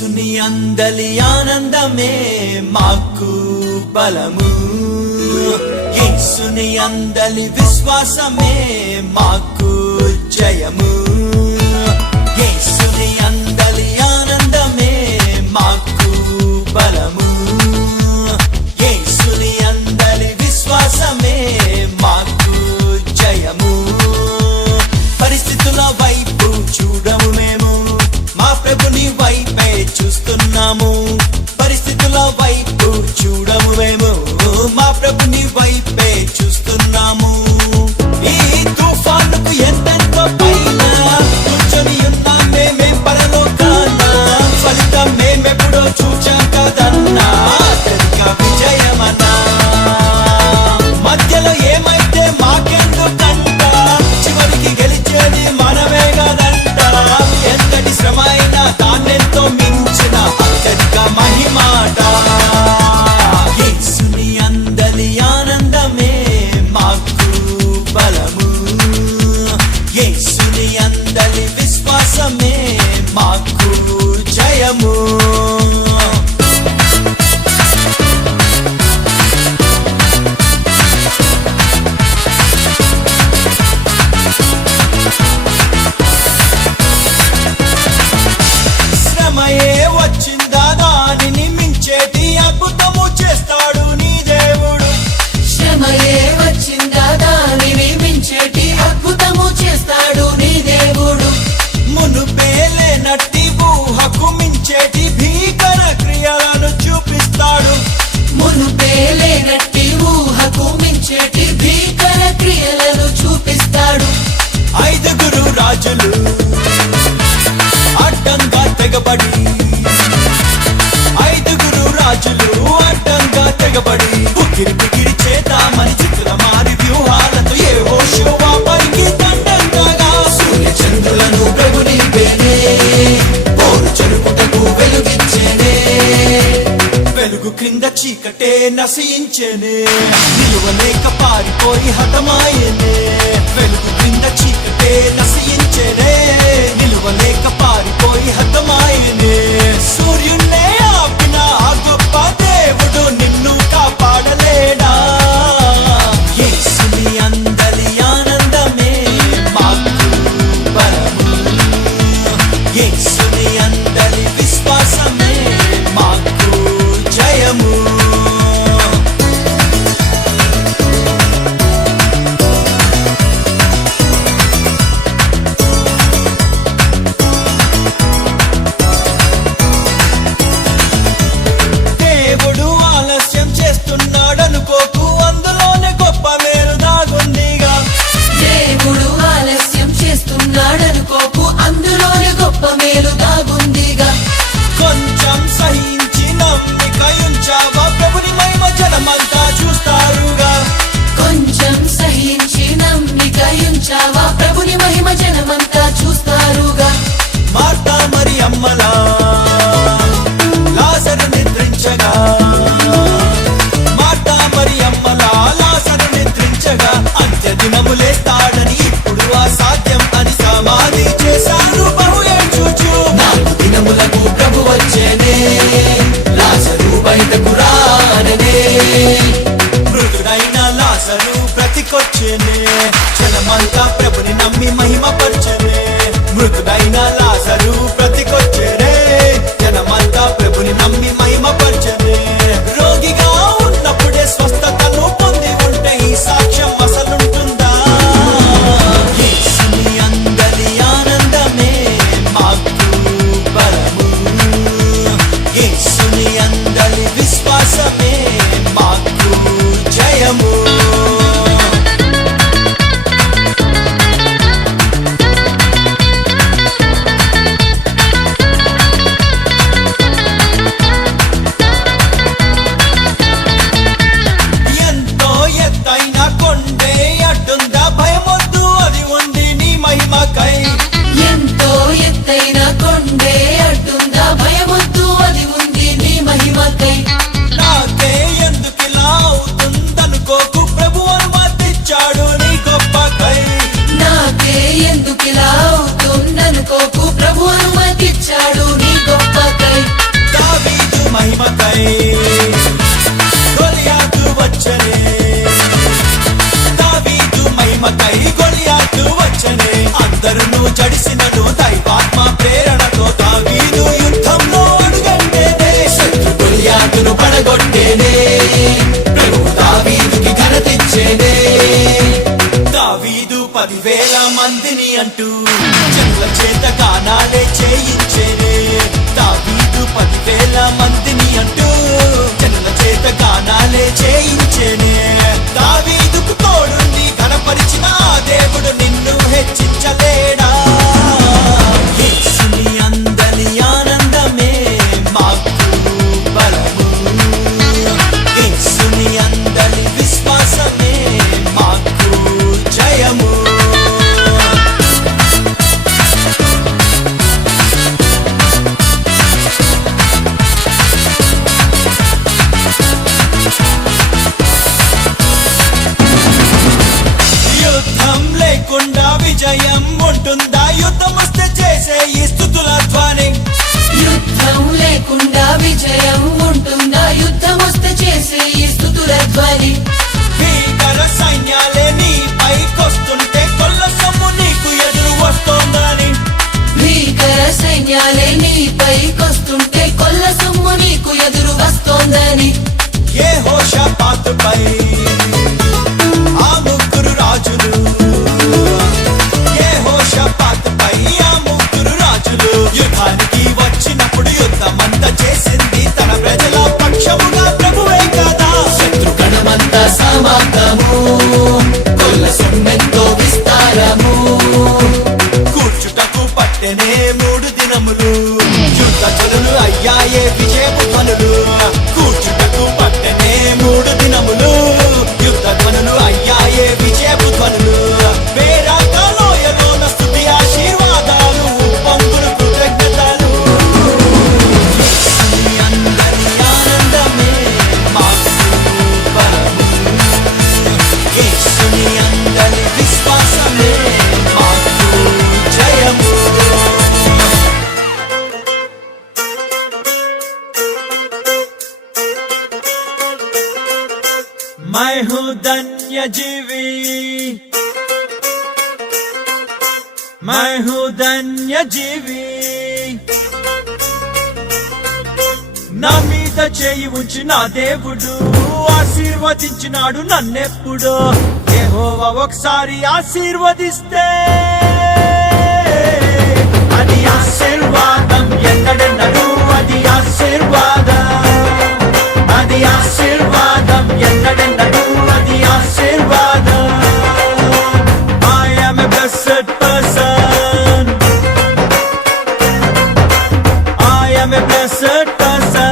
యేసుని అందలి ఆనందమే మాకు బలము, యేసుని అందలి విశ్వాసమే మాకు జయము, యేసుని అందలి ఆనందమే మాకు బలము, యేసుని అందలి విశ్వాసమే మాకు జయము. పరిస్థితుల వైపు చూడము మేము, మా ప్రభుని వైపే చూస్తున్నాము. పరిస్థితుల వైపు చూడము మేము, మా ప్రభుని వైపే చూస్తున్నాము. ఈ తుఫానుకు ఎంతెంతో పైన కూర్చొని ఉన్నాం మేమే పరలోకాన, ఫలితం మేమెప్పుడో చూచాం కదన్నా, అతనిక విజయమన్నా. మధ్యలో ఏమైతే మాకెందుకంట, చివరికి గెలిచేది మనమే కదంట. ఎంతటి శ్రమ అయినా దాన్నెంతో మించిన అత్యధిక మహిమాట. యేసుని అందలి ఆనందమే మాకు బలము, యేసుని అందలి విశ్వాసమే మాకు జయము. శ్రమయే వచ్చిందా దానిని మించేటి అద్భుతము చేస్తాడు నీ దేవుడు. శ్రమయే వచ్చిందా దానిని మించేటి అద్భుతము చేస్తాడు నీ దేవుడు. మునుపే లేనట్టి ఊహకు మించేటి భీకర క్రియలను చూపిస్తాడు. మునుపే లేనట్టి ఊహకు మించేటి భీకర క్రియలను చూపిస్తాడు. ఐదుగురు రాజులు అడ్డంగా తెగబడి, ఐదుగురు రాజులు అడ్డంగా తెగబడి, ఉకిరి పికిరి చేద్దామని చిత్తుల మారి వ్యూహాలతో యెహోషువ పైకి దండంగా. సూర్య చంద్రులను ప్రభు నింపేనే, పోరు చెరుపుటకు వెలుగిచ్చేనే, వెలుగు క్రింద చీకటే నశించేనే, నిలువలేక పారిపోయి హతమాయనే. వెలుగు క్రింద చీకటే నశించేనే, నిలువలేక పారిపోయి హతమాయనే. సూర్యున్నే ఆపిన ఆ గొప్ప దేవుడు నిన్ను కాపాడలేడా. యేసుని అందలి ఆనందమే మాకు బలము, యేసుని అందలి విశ్వాసమే మాకు జయము. 10,000 మందిని అంటూ జనుల చేత గానాలే చేయించేనే దావీదు 10,000 మందిని అంటూ జనుల చేత గానాలే చేయించేనే దావీదుకు తోడుండి ఘనపరిచిన ఆ దేవుడు నిన్ను హెచ్చించలేడా యేసుని అందలి ఆనందమే మాకు బలము యేసుని అందలి విశ్వాసమే మాకు జయము యుద్ధం లేకుండా విజయం ఉంటుందా యుద్ధం వస్తే చేసే ఈ స్తుతుల ధ్వని యుద్ధం లేకుండా విజయం ఉంటుందా యుద్ధం వస్తే చేసే ఈ స్తుతుల ధ్వని భీకర సైన్యాలే నీపైకొస్తుంటే కొల్ల సొమ్ము నీకు ఎదురు వస్తోందని భీకర సైన్యాలే నీపైకొస్తుంటే కొల్ల సొమ్ము నీకు ఎదురు వస్తోందని యెహోషాపాతుపై ఆ ముగ్గురు రాజులు యెహోషాపాతుపై ఆ ముగ్గురు రాజులు యుద్ధానికి వచ్చినప్పుడు యుద్ధమంతా చేసింది తన ప్రజల పక్షముగా ప్రభువే కదా శత్రుగణమంతా సమాప్తము కొల్ల సొమ్మెంతో విస్తారము కూర్చుటకు పట్టెనే 3 దినములు యుద్ధ ధ్వనులు అయ్యాయే విజయపు ధ్వనులు కూర్చుటకు పట్టెనే 3 దినములు యుద్ధ ధ్వనులు అయ్యాయే విజయపు ధ్వనులు వేరాక లోయలోన స్తుతి ఆశీర్వాదాలు పంగులు కృతజ్ఞతలు యేసుని అందరి ఆనందమే మాకు బలము యేసుని అందరి విశ్వాసమే మాకు జయము मैं हूँ धन्य जीवी मैं हूँ धन्य जीवी నా మీద చేయి ఉంచి నా దేవుడు ఆశీర్వదించినాడు నన్నెప్పుడు యెహోవా ఒకసారి ఆశీర్వదిస్తే అది ఆశీర్వాదం ఎన్నడెన్నడూ అది ఆశీర్వాదం అది ఆశీర్వాదం ఎన్నడెన్నడూ అది ఆశీర్వాదం I am a blessed person I am a blessed person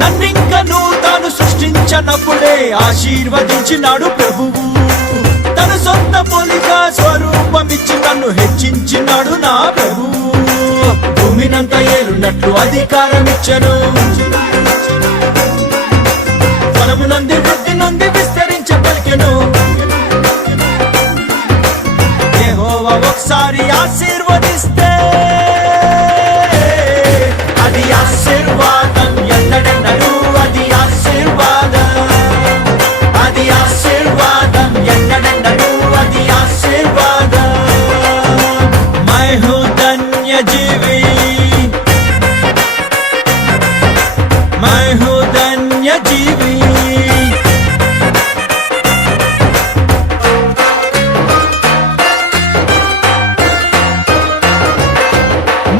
నన్నింకను తాను సృష్టించనప్పుడే ఆశీర్వదించినాడు ప్రభువు తన సొంత పోలిక స్వరూపమిచ్చి నన్ను హెచ్చించినాడు నా ప్రభువు భూమినంత ఏలున్నట్లు అధికారం ఇచ్చను ఫలము నంది వృద్ధి నుండి విస్తరించగలిగెను యెహోవా ఒకసారి ఆశీర్వదిస్తే అది ఆశీర్వాదం ఎన్నడెన్నడూ అది ఆశీర్వాదం అది ఆశీర్వాదం ఎన్నడెన్నడూ అది ఆశీర్వాదం मैं हूँ धन्य जीवी मैं हूँ धन्य जीवी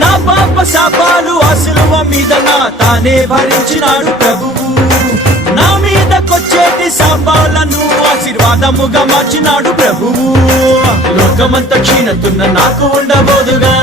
నా పాప శాపాలు ఆ శిలువ మీద నా తానే భరించినాడు ప్రభువు నా మీదకొచ్చేటి శాపాలను ఆశీర్వాదముగా మార్చినాడు ప్రభువు లోకమంత క్షీణతున్న నాకు ఉండబోదుగా